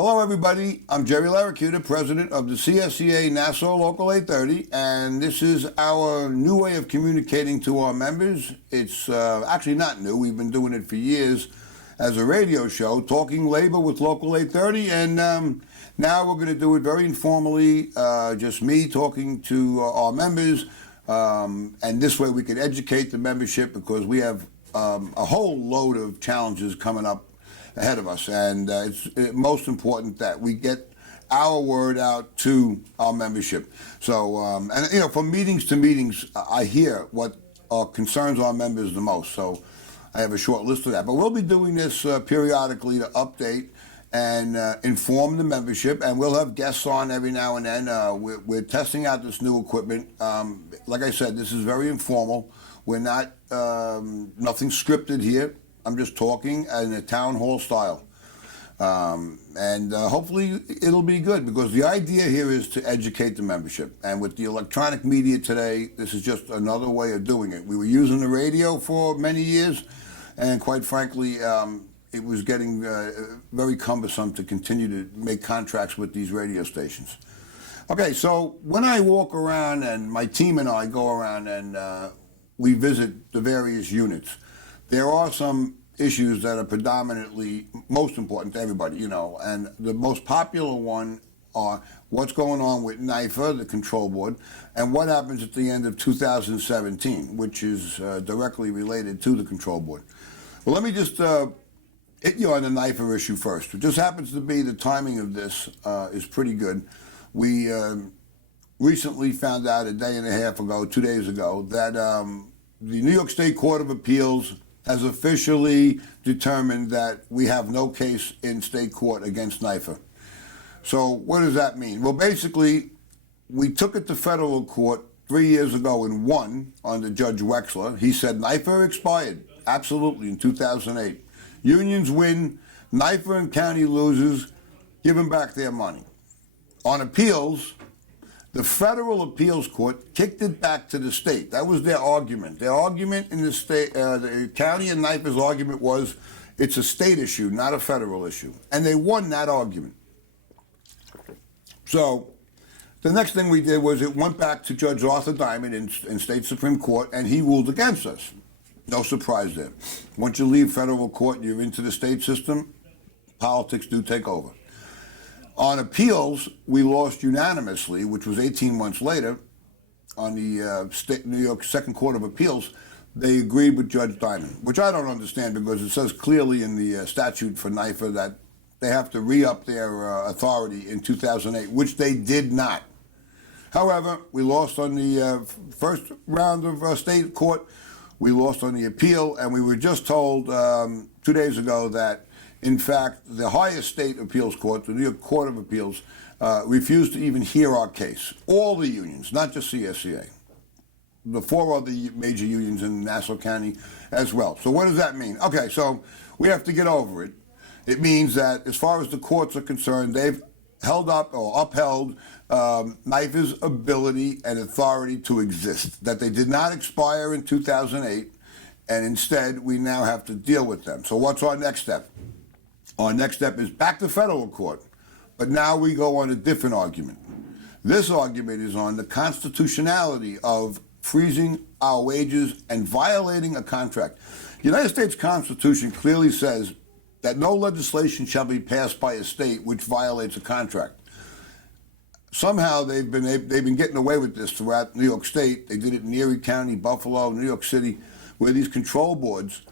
Hello, everybody. I'm Jerry Laracuta, president of the CSEA Nassau Local 830, and this is our new way of communicating to our members. It's actually not new. We've been doing it for years as a radio show, talking labor with Local 830, and now we're going to do it very informally, just me talking to our members, and this way we can educate the membership because we have a whole load of challenges coming up ahead of us, and it's most important that we get our word out to our membership. So, and you know, from meetings to meetings, I hear what concerns our members the most. So, I have a short list of that. But we'll be doing this periodically to update and inform the membership, and we'll have guests on every now and then. We're testing out this new equipment. Like I said, this is very informal. We're not nothing scripted here. I'm just talking in a town hall style. And hopefully it'll be good because the idea here is to educate the membership. And with the electronic media today, this is just another way of doing it. We were using the radio for many years, and quite frankly, it was getting very cumbersome to continue to make contracts with these radio stations. Okay, so when I walk around and my team and I go around and we visit the various units, there are some issues that are predominantly most important to everybody, you know, and the most popular one are what's going on with NIFA, the control board, and what happens at the end of 2017, which is directly related to the control board. Well, let me just hit you on the NIFA issue first. It just happens to be the timing of this is pretty good. We recently found out a day and a half ago, 2 days ago, that the New York State Court of Appeals has officially determined that we have no case in state court against NIFA. So what does that mean? Well, basically, we took it to federal court 3 years ago and won under Judge Wexler. He said NIFA expired, absolutely, in 2008. Unions win, NIFA and county loses, give them back their money. On appeals, the federal appeals court kicked it back to the state. That was their argument. Their argument in the state, the county and NIFA's argument was it's a state issue, not a federal issue. And they won that argument. So the next thing we did was it went back to Judge Arthur Diamond in state Supreme Court, and he ruled against us. No surprise there. Once you leave federal court and you're into the state system, politics do take over. On appeals, we lost unanimously, which was 18 months later, on the New York Second Court of Appeals. They agreed with Judge Diamond, which I don't understand because it says clearly in the statute for NIFA that they have to re-up their authority in 2008, which they did not. However, we lost on the first round of state court. We lost on the appeal, and we were just told 2 days ago that in fact, the highest state appeals court, the New York Court of Appeals, refused to even hear our case. All the unions, not just CSEA. The 4 other major unions in Nassau County as well. So what does that mean? Okay, so we have to get over it. It means that as far as the courts are concerned, they've held up or upheld NIFA's ability and authority to exist, that they did not expire in 2008, and instead we now have to deal with them. So what's our next step? Our next step is back to federal court, but now we go on a different argument. This argument is on the constitutionality of freezing our wages and violating a contract. The United States Constitution clearly says that no legislation shall be passed by a state which violates a contract. Somehow they've been getting away with this throughout New York State. They did it in Erie County, Buffalo, New York City, where these control boards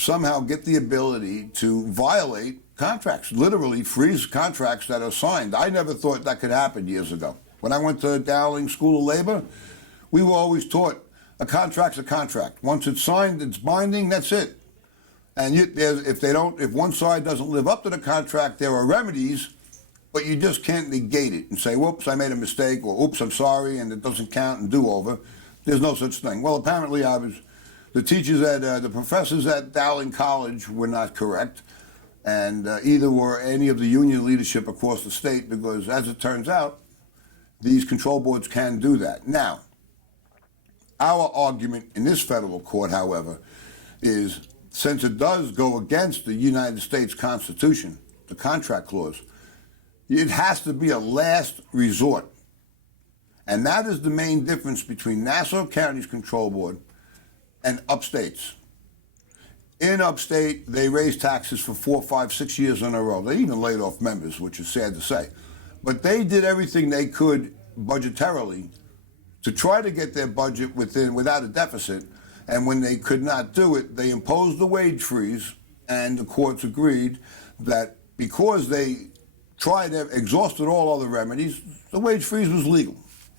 somehow get the ability to violate contracts, literally freeze contracts that are signed. I never thought that could happen years ago. When I went to Dowling School of Labor, we were always taught a contract's a contract. Once it's signed, it's binding, that's it. And if one side doesn't live up to the contract, there are remedies, but you just can't negate it and say, whoops, I made a mistake, or oops, I'm sorry, and it doesn't count and do over. There's no such thing. Well, apparently the teachers the professors at Dowling College were not correct, and either were any of the union leadership across the state, because as it turns out, these control boards can do that. Now, our argument in this federal court, however, is since it does go against the United States Constitution, the contract clause, It has to be a last resort. And that is the main difference between Nassau County's control board and upstate's. In upstate, they raised taxes for 4, 5, 6 years in a row. They even laid off members, which is sad to say. But they did everything they could budgetarily to try to get their budget without a deficit. And when they could not do it, they imposed the wage freeze, and the courts agreed that because they exhausted all other remedies, the wage freeze was legal.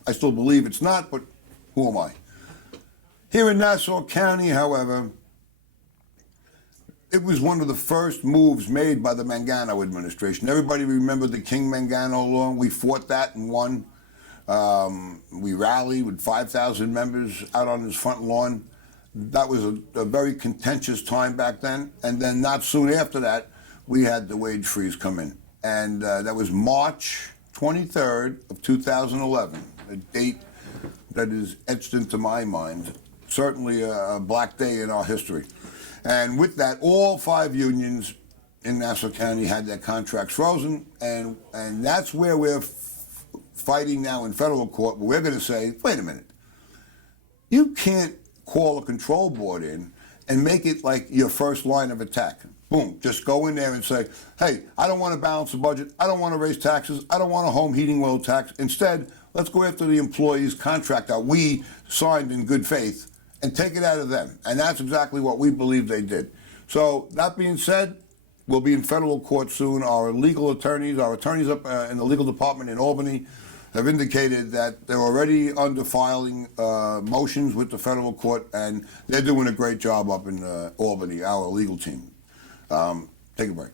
I still believe it's not, but who am I? Here in Nassau County, however, it was one of the first moves made by the Mangano administration. Everybody remember the King Mangano law? We fought that and won. We rallied with 5,000 members out on his front lawn. That was a very contentious time back then. And then not soon after that, we had the wage freeze come in. And that was March 23rd of 2011, a date that is etched into my mind. Certainly a black day in our history. And with that, all 5 unions in Nassau County had their contracts frozen, and that's where we're fighting now in federal court. We're going to say, wait a minute, you can't call a control board in and make it like your first line of attack. Boom, just go in there and say, hey, I don't want to balance the budget, I don't want to raise taxes, I don't want a home heating oil tax. Instead, let's go after the employee's contract that we signed in good faith and take it out of them. And that's exactly what we believe they did. So that being said, we'll be in federal court soon. Our legal attorneys, our attorneys up in the legal department in Albany have indicated that they're already under filing motions with the federal court, and they're doing a great job up in Albany, our legal team. Take a break.